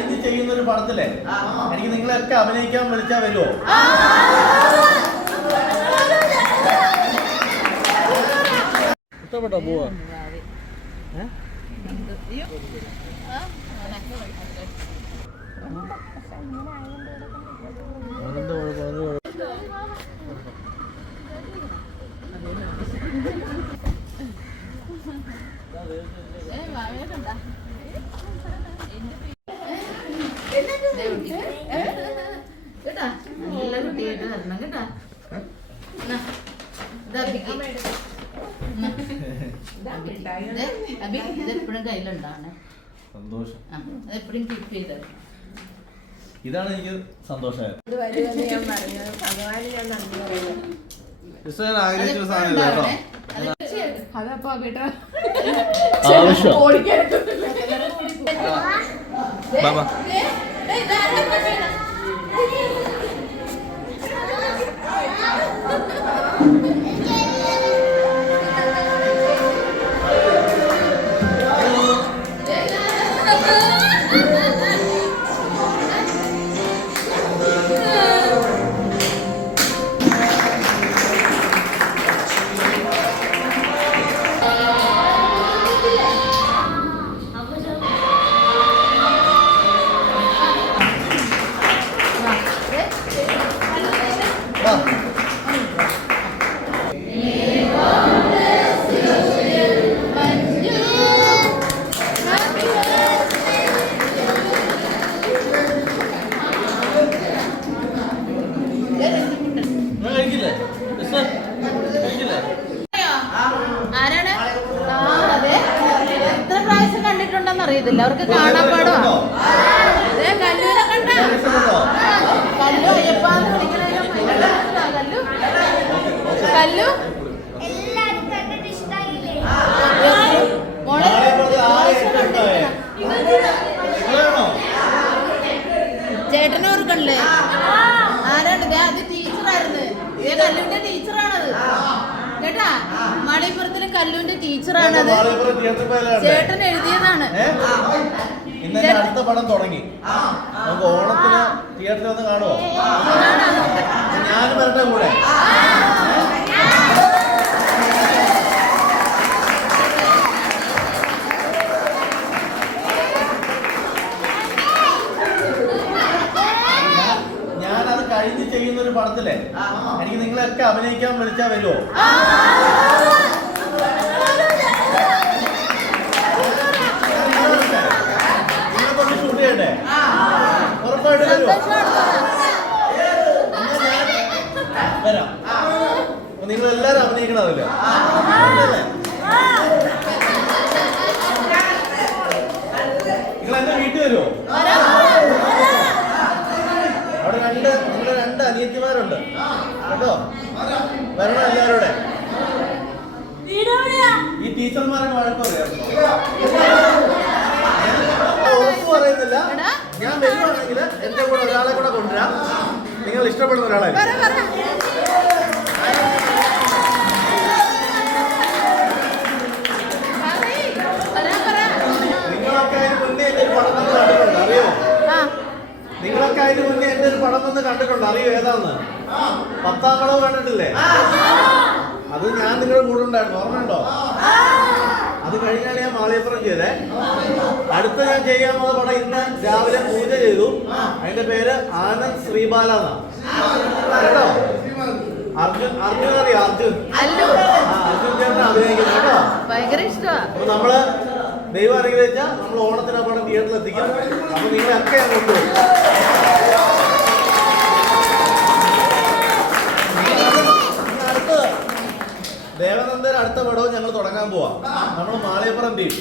കഴിഞ്ഞ് ചെയ്യുന്ന ഒരു പടത്തില്ലേ എനിക്ക് നിങ്ങളെയൊക്കെ അഭിനയിക്കാൻ വിളിച്ചാ വരുമോ ഇഷ്ടപ്പെട്ടോ പോവാ? അത് കേട്ടാ നല്ല കുട്ടിയായിട്ട് വരണം കേട്ടാ കയ്യിലുണ്ടാവണേ സന്തോഷം അതെപ്പോഴും കീപ്പ് ഇതാണ് എനിക്ക് സന്തോഷമായത് ആഗ്രഹിച്ച കേട്ടോ അതപ്പോ കേട്ടോ ആവശ്യം 哎，来，来，快进来。ആരാണ്. എത്ര പ്രാവശ്യം കണ്ടിട്ടുണ്ടെന്ന് അറിയത്തില്ല. അവർക്ക് കാണാൻ കല്ലുവിന്റെ ടീച്ചറാണത്. കേട്ടാ? മണിപ്പുറത്തിലെ കല്ലുവിന്റെ ടീച്ചറാണത്. ചേട്ടൻ എഴുതിയതാണ്. ഇന്നലെ അടുത്ത പടം തുടങ്ങി. നമുക്ക് ഓണത്തിന് തിയേറ്ററിൽ വന്ന് കാണുമോ ഞാനും വരട്ടെ കൂടെ. പടത്തിലെ എനിക്ക് നിങ്ങളെയൊക്കെ അഭിനയിക്കാൻ വിളിച്ചാ വരുമോ ഷൂട്ട് ഉറപ്പായിട്ട് വരാം. നിങ്ങൾ എല്ലാരും അഭിനയിക്കണമല്ലേ എന്റെ വീട്ടിൽ വരുമോ അവിടെ രണ്ട് നിങ്ങളുടെ രണ്ട് അനിയത്തിമാരുണ്ട് കേട്ടോ വരണം എല്ലാവരുടെ. ഈ ടീച്ചർമാരൊക്കെ വഴക്ക് ഉറപ്പ് പറയുന്നില്ല. ഞാൻ വരുവാണെങ്കിൽ എന്റെ കൂടെ ഒരാളെ കൂടെ കൊണ്ടുവരാം. നിങ്ങൾ ഇഷ്ടപ്പെടുന്ന ഒരാളെ നിങ്ങളൊക്കെ അതിന് മുന്നേ എന്റെ ഒരു പടം വന്ന് കണ്ടിട്ടുണ്ട് അറിയോ? ഏതാന്ന്? പത്താം കളവ് കണ്ടിട്ടില്ലേ? അത് ഞാൻ നിങ്ങളുടെ കൂടെ ഉണ്ടായിരുന്നു ഓർമ്മയുണ്ടോ? അത് കഴിഞ്ഞാണ് ഞാൻ മാളിയപ്പുറം ചെയ്തേ. അടുത്ത ഞാൻ ചെയ്യാൻ പോകുന്ന പടം ഇന്ന് രാവിലെ പൂജ ചെയ്തു. അതിന്റെ പേര് ആനന്ദ് ശ്രീബാല കേട്ടോ? അർജുൻ അർജുൻ അറിയോ? അർജുൻ. അർജുൻ ചേട്ടൻ അഭിനയിക്കുന്നു കേട്ടോ? ഭയങ്കര ഇഷ്ടമാണ് നമ്മൾ ദൈവം അനുഗ്രഹിച്ചാൽ നമ്മൾ ഓണത്തിന് ആ പടം തിയേറ്ററിൽ എത്തിക്കാം. അപ്പൊ നിങ്ങളൊക്കെ അങ്ങോട്ട് കൊണ്ടുപോകും ദേവനന്ദൻ അടുത്ത പടവും ഞങ്ങൾ തുടങ്ങാൻ പോവാ. നമ്മൾ മാളിയപ്പുറം ടീം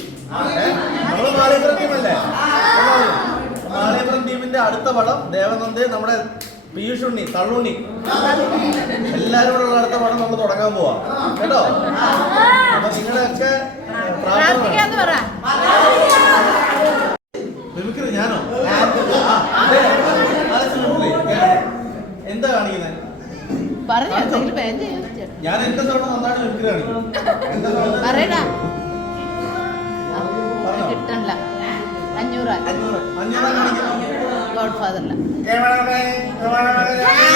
നമ്മൾ മാളിയപ്പുറം ടീം അല്ലേ? മാളിയപ്പുറം ടീമിന്റെ അടുത്ത പടം ദേവനന്ദൻ നമ്മുടെ പീയൂഷ് ഉണ്ണി തള്ളുണ്ണി എല്ലാരും കൂടെ ഉള്ള അടുത്ത പടം നമ്മൾ തുടങ്ങാൻ പോവാ. കേട്ടോ? അപ്പൊ നിങ്ങളുടെയൊക്കെ പറ. മിമിക്രി ഞാനോ. എന്താ കാണിക്കുന്നത് പറഞ്ഞു ഞാൻ എന്റെ സൗണ്ട് നന്നായിട്ട് മിമിക്രി കാണിക്കും എന്റെ സൗണ്ട് പറയടാ. കിട്ടണ്ട അഞ്ഞൂറ്. God hi